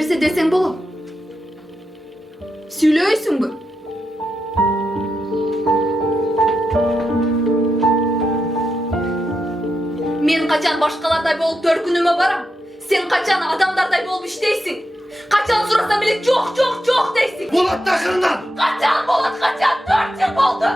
нерсе desең болот? Сүйлөйсүңбү? Мен качан башкалардай болуп төркүнүмө барам? Сен качан адамдардай болуп иштейсиң? Качан сурасам эле жок дейсиң? Болот да акырынан! Качан болот? Качан 4 жыл болду?